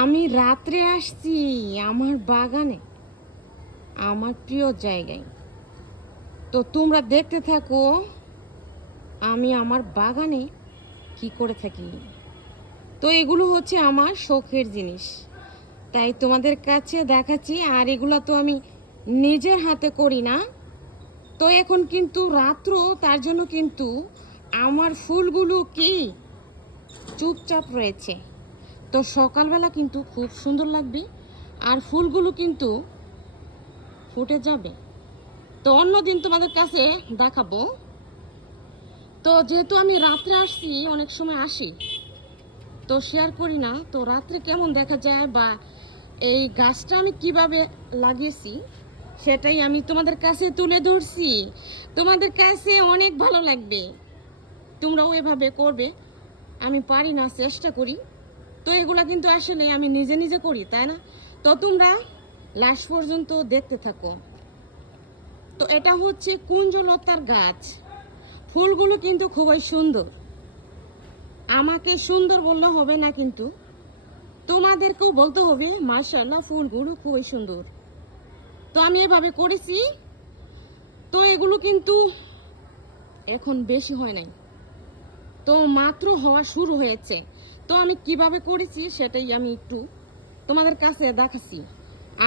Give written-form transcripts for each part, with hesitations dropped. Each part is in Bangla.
আমি রাত্রে আসছি আমার বাগানে, আমার প্রিয় জায়গায়। তো তোমরা দেখতে থাকো আমি আমার বাগানে কি করে থাকি। তো এগুলো হচ্ছে আমার শখের জিনিস, তাই তোমাদের কাছে দেখাচ্ছি। আর এগুলো তো আমি নিজের হাতে করি না। তো এখন কিন্তু রাত্র, তার জন্য কিন্তু আমার ফুলগুলো কি চুপচাপ রয়েছে। তো সকালবেলা কিন্তু খুব সুন্দর লাগবে, আর ফুলগুলো কিন্তু ফুটে যাবে। তো অন্যদিন তোমাদের কাছে দেখাবো। তো যেহেতু আমি রাত্রে আসছি, অনেক সময় আসি তো শেয়ার করি না, তো রাত্রে কেমন দেখা যায় বা এই গাছটা আমি কিভাবে লাগিয়েছি সেটাই আমি তোমাদের কাছে তুলে ধরছি। তোমাদের কাছে অনেক ভালো লাগবে, তোমরাও এভাবে করবে। আমি পারি না, চেষ্টা করি। তো এগুলা কিন্তু আসলে আমি নিজে নিজে করি, তাই না? তো তোমরা লাস্ট পর্যন্ত দেখতে থাকো। তো এটা হচ্ছে কুঞ্জলতার গাছ। ফুলগুলো কিন্তু খুবই সুন্দর। আমাকে সুন্দর বললে হবে না, কিন্তু তোমাদেরকেও বলতে হবে মাশাআল্লাহ ফুলগুলো খুবই সুন্দর। তো আমি এভাবে করেছি। তো এগুলো কিন্তু এখন বেশি হয় নাই, তো মাত্র হওয়া শুরু হয়েছে। তো আমি কিভাবে করেছি সেটাই আমি একটু তোমাদের কাছে দেখাচ্ছি।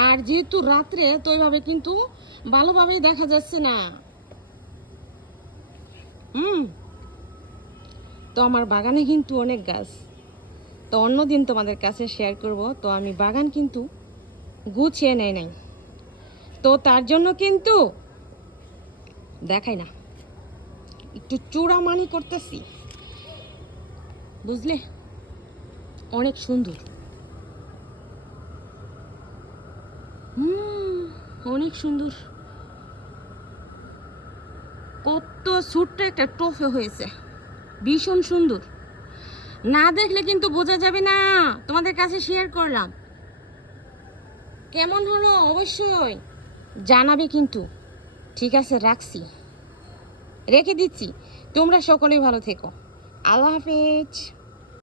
আর যেহেতু রাত্রে, তো এইভাবে কিন্তু ভালোভাবেই দেখা যাচ্ছে না। তো আমার বাগানে কিন্তু অনেক গাছ, তো অন্যদিন তোমাদের কাছে শেয়ার করব। তো আমি বাগান কিন্তু গুছিয়ে নেই নাই, তো তার জন্য কিন্তু দেখাই না, একটু চূড়ামানি করতেছি, বুঝলে? অনেক সুন্দর, অনেক সুন্দর। কত ছোট্ট একটা টোফে হয়েছে, ভীষণ সুন্দর। না দেখলে কিন্তু বোঝা যাবে না। তোমাদের কাছে শেয়ার করলাম, কেমন হলো অবশ্যই জানাবে কিন্তু। ঠিক আছে, রাখছি, রেখে দিচ্ছি। তোমরা সকলেই ভালো থেকো। আল্লাহ হাফেজ।